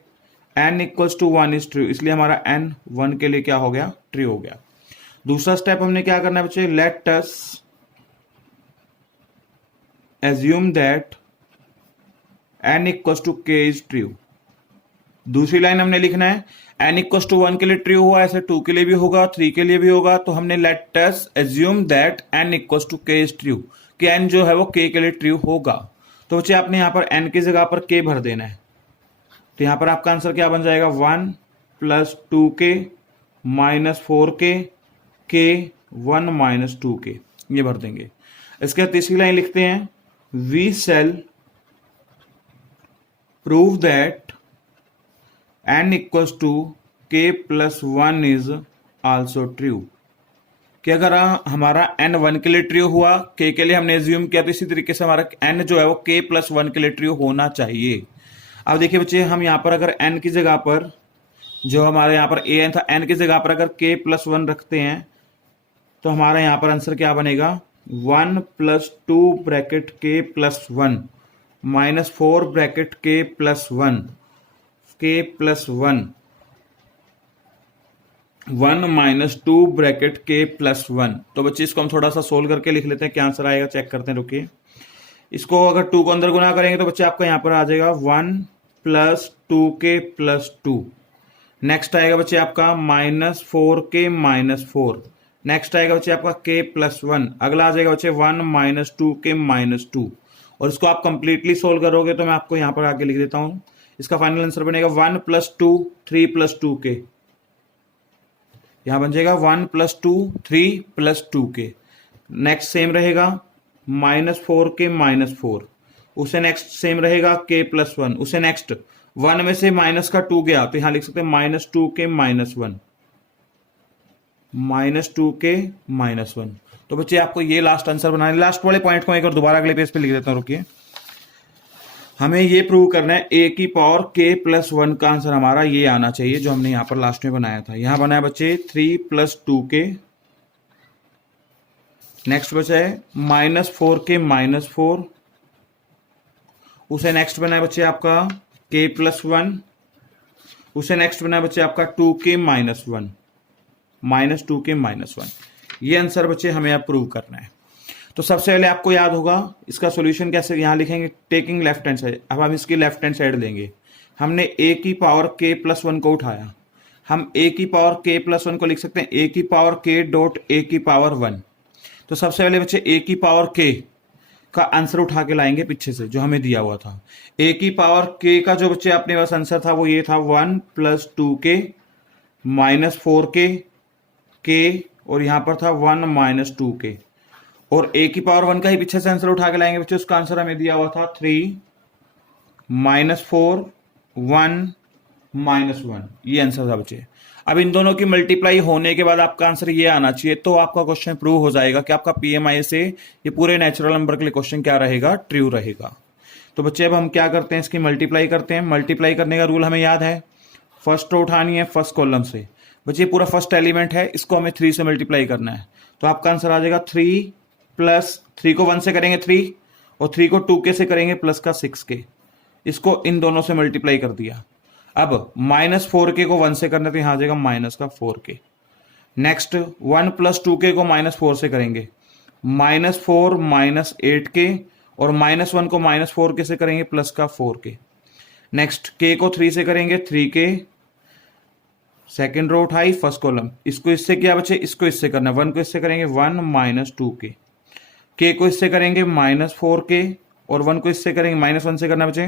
n = 1 इज ट्रू, इसलिए हमारा n 1 के लिए क्या हो गया? ट्रू हो गया। दूसरा स्टेप हमने क्या करना है बच्चे? Let us assume that n = k is true. दूसरी लाइन हमने लिखना है n = 1 के लिए ट्रू हुआ, ऐसे 2 के लिए भी होगा, 3 के लिए भी होगा, तो हमने let us assume that n = k is true, कि n जो है वो k के लिए ट्रू होगा। तो बच्चे आपने यहां पर n की जगह पर k भर देना है, तो यहां पर आपका आंसर क्या बन जाएगा? 1 + 2k -4k k 1 - 2k, ये भर देंगे। इसके बाद तीसरी लाइन लिखते हैं we shall prove that n = k + 1 is also true, कि अगर हमारा n 1 के लिए ट्रू हुआ, k के लिए हमने एज्यूम किया, तो इसी तरीके से हमारा n जो है वो k + 1 के लिए ट्रू होना चाहिए। अब देखिए बच्चे, हम यहाँ पर अगर n की जगह पर, जो हमारे यहाँ पर an था, n की जगह पर अगर k + 1 रखते हैं, तो हमारा यहाँ पर आंसर क्या बनेगा? 1 + 2 bracket k + 1 -4 bracket k + 1 k + 1 1 - 2 bracket k + 1। तो बच्चे इसको हम थोड़ा सा सोल्व करके लिख लेते हैं, क्या आंसर आएगा चेक करते हैं, रुकिए। इसको अगर 2 को अंदर गुना करेंगे तो बच्चे आपका यहाँ पर आ जाएगा 1 + 2k + 2। नेक्स्ट आएगा बच्चे आपका -4k - 4। नेक्स्ट आएगा बच्चे आपका k + 1। अगला आ जाएगा बच्चे 1 - 2k - 2। और इसको आप कंप्लीटली सोल्व करोगे तो मैं आपको यहाँ पर आगे लिख देता हूँ। इसका फाइनल आंसर बनेगा 1 + 2 3 + 2k। यहां बन जाएगा 1 + 2 3 + 2k। नेक्स्ट सेम रहेगा -4k-4, उसे नेक्स्ट सेम रहेगा k+1, उसे नेक्स्ट 1 में से माइनस का 2 गया तो यहां लिख सकते हैं -2k-1, -2k-1। तो बच्चे आपको ये लास्ट आंसर बनाना है। लास्ट वाले पॉइंट को एक और दोबारा अगले पेज पे लिख देता हूं, रुकिए। हमें ये प्रूव करना है a की पावर k+1 का आंसर हमारा ये आना चाहिए जो हमने यहां पर लास्ट में बनाया था। यहां बनाया बच्चे 3 + 2k, नेक्स्ट बचा है -4k-4, उसे नेक्स्ट बनाया बच्चे आपका k+1, उसे नेक्स्ट बनाया बच्चे आपका 2k-1, -2k-1। ये आंसर बच्चे हमें अब प्रूव करना है। तो सबसे पहले आपको याद होगा इसका सॉल्यूशन कैसे, यहां लिखेंगे टेकिंग लेफ्ट हैंड साइड। अब हम इसकी लेफ्ट हैंड साइड लेंगे। हमने a की पावर k+1 को उठाया, हम a की पावर k+1 को लिख सकते हैं a की पावर k डॉट a की पावर 1। तो सबसे पहले बच्चे a की पावर k का आंसर उठा के लाएंगे पीछे से जो हमें दिया हुआ था। a की पावर k का जो बच्चे अपने पास आंसर था वो ये था 1 + 2k -4k k, और यहां पर था 1 - 2k, और a की पावर 1 का ही पीछे से आंसर उठा के लाएंगे बच्चे। उसका आंसर हमें दिया हुआ था 3 -4 1 -1, ये आंसर था बच्चे। अब इन दोनों की मल्टीप्लाई होने के बाद आपका आंसर ये आना चाहिए, तो आपका क्वेश्चन प्रूव हो जाएगा कि आपका पीएमआई से ये पूरे नेचुरल नंबर के लिए क्वेश्चन क्या रहेगा, ट्रू रहेगा। तो बच्चे अब हम क्या करते हैं, इसकी मल्टीप्लाई करते हैं। मल्टीप्लाई करने का रूल हमें याद है, फर्स्ट रो उठानी है फर्स्ट कॉलम से। बच्चे पूरा फर्स्ट एलिमेंट है, इसको हमें 3 से मल्टीप्लाई करना है। तो आपका आंसर आ जाएगा 3 + 3 को 1 से करेंगे 3, और 3 को 2k से करेंगे प्लस का 6k। इसको इन दोनों से मल्टीप्लाई कर दिया। अब -4k को 1 से करना, तो यहां आ जाएगा -4k। नेक्स्ट 1 + 2k को -4 से करेंगे -4 -8k, और -1 को -4k से करेंगे प्लस का 4k। नेक्स्ट k को 3 से करेंगे 3k, सेकेंड रो उठाई फर्स्ट कॉलम। इसको इससे क्या बचे, इसको इससे करना, 1 को इससे करेंगे 1 - 2k, k को इससे करेंगे -4k, और 1 को इससे करेंगे -1 से करना बचे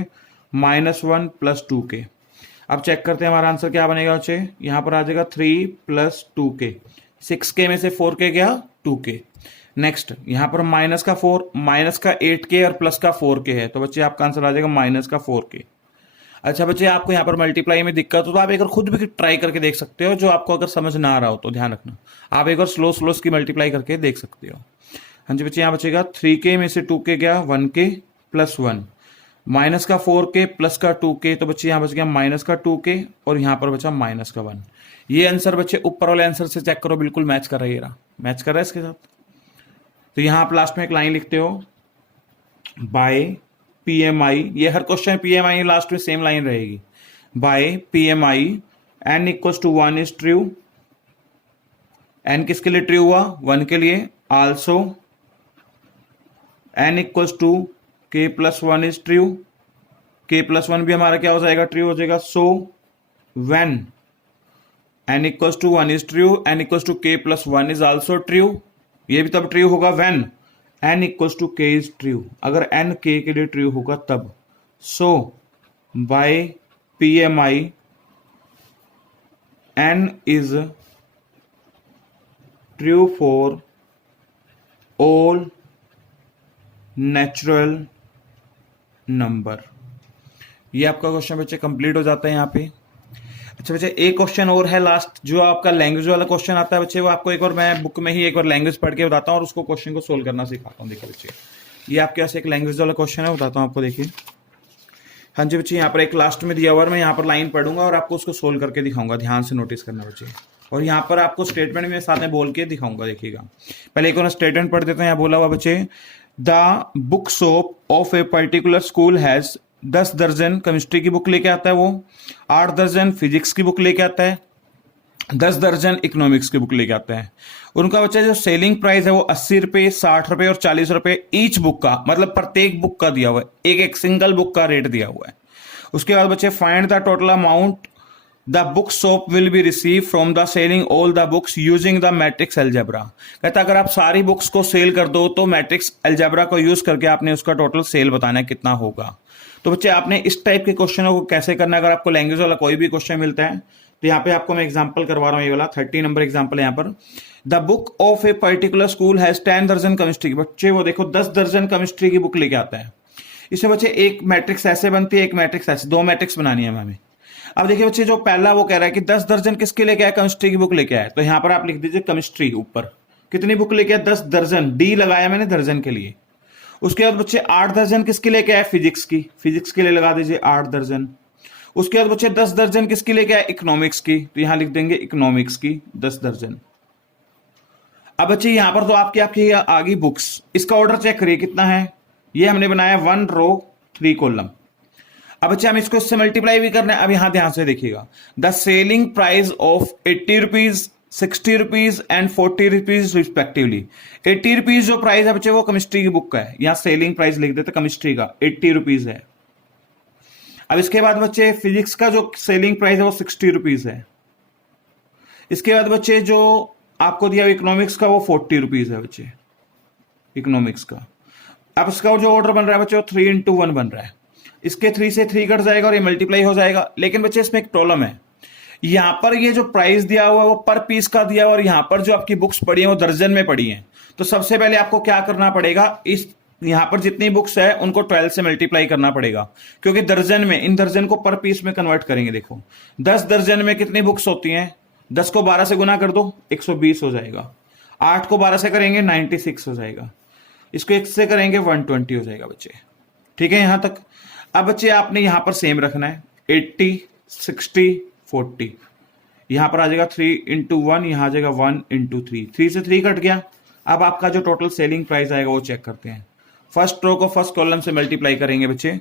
-1 + 2k। अब चेक करते हैं हमारा आंसर क्या बनेगा बच्चे। यहां पर आ जाएगा 3 + 2k, 6k में से 4k गया 2k। नेक्स्ट यहां पर माइनस का 8k और प्लस का 4k है, तो बच्चे आपका आंसर आ जाएगा -4k। अच्छा बच्चे, आपको यहाँ पर मल्टीप्लाई में दिक्कत हो तो आप एक बार खुद भी ट्राई करके देख सकते हो, जो आपको अगर समझ ना आ रहा हो तो ध्यान रखना, आप एक बार स्लो इसकी मल्टीप्लाई करके देख सकते हो। हाँ जी बच्चे, यहाँ बचेगा 3k में से 2k गया 1k + 1, माइनस का 4k प्लस का 2k, तो बच्चे यहाँ बच गया -2k, और यहाँ पर बचा -1। ये आंसर बच्चे ऊपर वाले आंसर से चेक करो, बिल्कुल मैच कर रहा है, मैच कर रहा है इसके साथ। तो यहाँ आप लास्ट में एक लाइन लिखते हो बाय PMI, ये हर क्वेश्चन PMI लास्ट में सेम लाइन रहेगी। By PMI n = 1 is true, n किसके लिए ट्रू हुआ, 1 के लिए। Also n = k+1 is true, k+1 भी हमारा क्या हो जाएगा, ट्रू हो जाएगा। So when n = 1 is true, n = k+1 is also true, ये भी तब ट्रू होगा when n = k is true, अगर n k के लिए ट्रू होगा तब। So by PMI n is true for all natural number. ये आपका क्वेश्चन बच्चे कंप्लीट हो जाता है यहाँ पे। अच्छा बच्चे, एक क्वेश्चन और है लास्ट, जो आपका लैंग्वेज वाला क्वेश्चन आता है बच्चे, वो आपको एक और मैं बुक में ही एक बार लैंग्वेज पढ़ के बताता हूँ और उसको क्वेश्चन को सोल्व करना सिखाता हूँ। देखिए बच्चे, ये आपके पास एक लैंग्वेज वाला क्वेश्चन है, बताता हूँ आपको। देखिए हाँ जी बच्चे, यहाँ पर एक लास्ट में दिया हुआ है, मैं यहाँ पर लाइन पढ़ूंगा और आपको उसको सोल्व करके दिखाऊंगा, ध्यान से नोटिस करना बच्चे। और यहाँ पर आपको स्टेटमेंट में साथ में बोल के दिखाऊंगा, देखिएगा। पहले एक और स्टेटमेंट पढ़ देते हैं। यहाँ बोला हुआ बच्चे, the book shop of a particular school has 10 दर्जन केमिस्ट्री की बुक लेके आता है, वो 8 दर्जन फिजिक्स की बुक लेके आता है, 10 दर्जन इकोनॉमिक्स की बुक लेके आता है। उनका बच्चा जो सेलिंग प्राइस है वो 80 रुपए, 60 रुपए और 40 रुपए ईच बुक का, मतलब प्रत्येक बुक का दिया हुआ है, एक सिंगल बुक का रेट दिया हुआ है। उसके बाद बच्चे, find the total amount the book shop will be receive from the selling all the books using the matrix algebra. कहता अगर आप सारी बुक्स को सेल कर दो तो मैट्रिक्स अलजेब्रा को यूज करके आपने उसका टोटल सेल बताना है कितना होगा। तो बच्चे, आपने इस टाइप के क्वेश्चनों को कैसे करना है, अगर आपको लैंग्वेज वाला कोई भी क्वेश्चन मिलता है तो यहाँ पे आपको मैं एग्जांपल करवा रहा हूँ, ये वाला 30 नंबर एग्जांपल है यहाँ पर। The book of a particular school has 10 दर्जन केमिस्ट्री की, बच्चे वो देखो 10 दर्जन केमिस्ट्री की बुक लेके आता है। इसमें बच्चे एक मैट्रिक्स ऐसे बनती है, एक मैट्रिक्स ऐसे, 2 मैट्रिक्स बनानी है हमें। अब देखिए बच्चे, जो पहला वो कह रहा है कि 10 दर्जन किसके लेके आया, केमिस्ट्री की बुक लेके आया, तो यहाँ पर आप लिख दीजिए केमिस्ट्री ऊपर कितनी बुक लेके आया, 10 दर्जन, डी लगाया मैंने दर्जन के लिए। उसके बाद बच्चे 8 दर्जन किसके लेके आए, फिजिक्स की, फिजिक्स के लिए लगा दीजिए 8 दर्जन। उसके बाद बच्चे 10 दर्जन किसकी लेके आए, इकोनॉमिक्स की, तो यहां लिख देंगे इकोनॉमिक्स की 10 दर्जन। अब बच्चे यहां पर तो आपकी आपकी आ गई बुक्स, इसका ऑर्डर चेक करिए कितना है, ये हमने बनाया 1 रो 3 कॉलम। अब बच्चे हम इसको इससे मल्टीप्लाई भी करना है। अब यहां ध्यान से देखिएगा, the selling price of 80 rupees, 60 rupees and 40 rupees respectively. 80 rupees जो प्राइस है बच्चे वो केमिस्ट्री की बुक का है, यहां सेलिंग प्राइस लिख देते केमिस्ट्री का 80 रुपीज है। अब इसके बाद बच्चे फिजिक्स का जो सेलिंग प्राइस है वो 60 रुपीज है। इसके बाद बच्चे जो आपको दिया इकोनॉमिक्स का वो 40 रुपीज है बच्चे, इकोनॉमिक्स का। अब इसका जो ऑर्डर बन रहा है बच्चे वो 3x1 बन रहा है, इसके 3 से 3 कट जाएगा और ये मल्टीप्लाई हो जाएगा। लेकिन बच्चे इसमें एक प्रॉब्लम है, यहां पर ये जो प्राइस दिया हुआ है वो पर पीस का दिया हुआ, और यहां पर जो आपकी बुक्स पड़ी है वो दर्जन में पड़ी है। तो सबसे पहले आपको क्या करना पड़ेगा, इस यहां पर जितनी बुक्स है उनको 12 से मल्टीप्लाई करना पड़ेगा, क्योंकि दर्जन में, इन दर्जन को पर पीस में कन्वर्ट करेंगे। देखो 10 दर्जन में कितनी बुक्स होती हैं, 10 को 12 से गुना कर दो 120 हो जाएगा, 8 को 12 से करेंगे 96 हो जाएगा, इसको 1 से करेंगे 120 हो जाएगा बच्चे। ठीक है यहां तक। अब बच्चे आपने यहां पर सेम रखना है, 80 60 40, यहां पर आ जाएगा 3x1, यहां आ जाएगा 1x3, 3 से 3 कट गया। अब आपका जो टोटल सेलिंग प्राइस आएगा वो चेक करते हैं। फर्स्ट रो को फर्स्ट कॉलम से मल्टीप्लाई करेंगे बच्चे,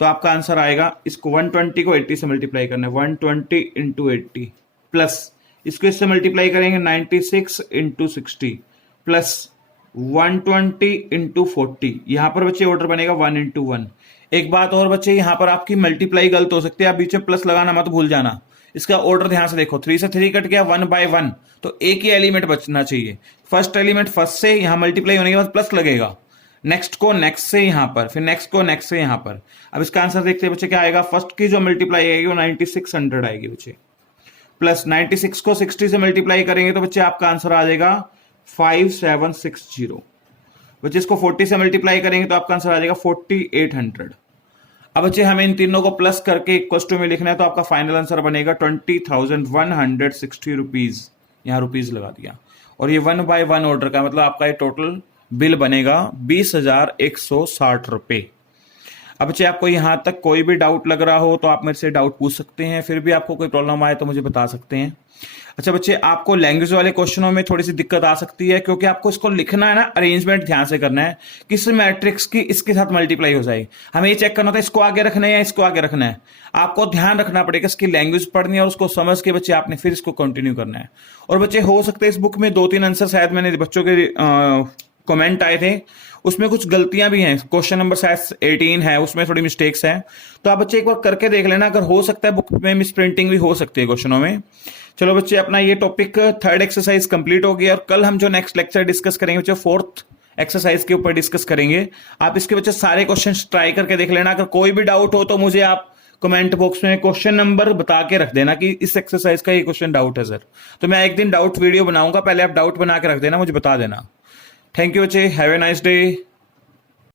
तो आपका आंसर आएगा, इसको 120 को 80 से मल्टीप्लाई करना है, 120 × 80 प्लस इसको इससे मल्टीप्लाई करेंगे 96 × 60 प्लस 120 × 40। यहां पर बच्चे ऑर्डर बनेगा 1x1। एक बात और बच्चे, यहां पर आपकी मल्टीप्लाई गलत हो सकती है, आप बीच में प्लस लगाना मत भूल जाना। इसका ऑर्डर ध्यान से देखो, 3 से 3 कट गया, 1/1, तो एक ही एलिमेंट बचना चाहिए। फर्स्ट एलिमेंट फर्स्ट से, यहां मल्टीप्लाई होने के बाद प्लस लगेगा, नेक्स्ट को नेक्स्ट से यहां पर, फिर नेक्स्ट को नेक्स्ट से यहां पर। अब इसका आंसर देखते हैं बच्चे क्या आएगा, फर्स्ट की जो मल्टीप्लाई आएगी वो 9600 आएगी बच्चे, प्लस 96 को 60 से मल्टीप्लाई करेंगे तो बच्चे आपका आंसर आ जाएगा 5760। बच्चे इसको 40 से मल्टीप्लाई करेंगे तो आपका आंसर आ जाएगा 4800। अब बच्चे हमें इन तीनों को प्लस करके इक्वल टू में लिखना है, तो आपका फाइनल आंसर बनेगा 20,160 रुपीज, यहां रुपीज लगा दिया, और ये 1/1 ऑर्डर का, मतलब आपका ये टोटल बिल बनेगा 20,160 रुपए। अब बच्चे आपको यहां तक कोई भी डाउट लग रहा हो तो आप मेरे से डाउट पूछ सकते हैं, फिर भी आपको कोई प्रॉब्लम आए तो मुझे बता सकते हैं। अच्छा बच्चे, आपको लैंग्वेज वाले क्वेश्चनों में थोड़ी सी दिक्कत आ सकती है, क्योंकि आपको इसको लिखना है ना, अरेंजमेंट ध्यान से करना है, किस मैट्रिक्स की इसके साथ मल्टीप्लाई हो जाए। हमें ये चेक करना था इसको आगे रखना है या इसको आगे रखना है। आपको ध्यान रखना पड़ेगा, इसकी लैंग्वेज पढ़नी है और उसको समझ के बच्चे आपने फिर इसको कंटिन्यू करना है। और बच्चे हो सकते हैं इस बुक में 2-3 आंसर शायद मैंने बच्चों के कमेंट आए थे, उसमें कुछ गलतियां भी हैं, क्वेश्चन नंबर शायद 18 है, उसमें थोड़ी मिस्टेक्स हैं, तो आप बच्चे एक बार करके देख लेना, अगर हो सकता है बुक में मिस प्रिंटिंग भी हो सकती है क्वेश्चनों में। चलो बच्चे, अपना ये टॉपिक 3rd एक्सरसाइज कंप्लीट हो गया, और कल हम जो नेक्स्ट लेक्चर डिस्कस करेंगे बच्चे 4th एक्सरसाइज के ऊपर डिस्कस करेंगे। आप इसके बच्चे सारे क्वेश्चन ट्राई करके देख लेना, अगर कोई भी डाउट हो तो मुझे आप कमेंट बॉक्स में क्वेश्चन नंबर बता के रख देना कि इस एक्सरसाइज का ये क्वेश्चन डाउट है सर, तो मैं एक दिन डाउट वीडियो बनाऊंगा, पहले आप डाउट बना के रख देना, मुझे बता देना। थैंक यू बच्चे, हैव ए नाइस डे।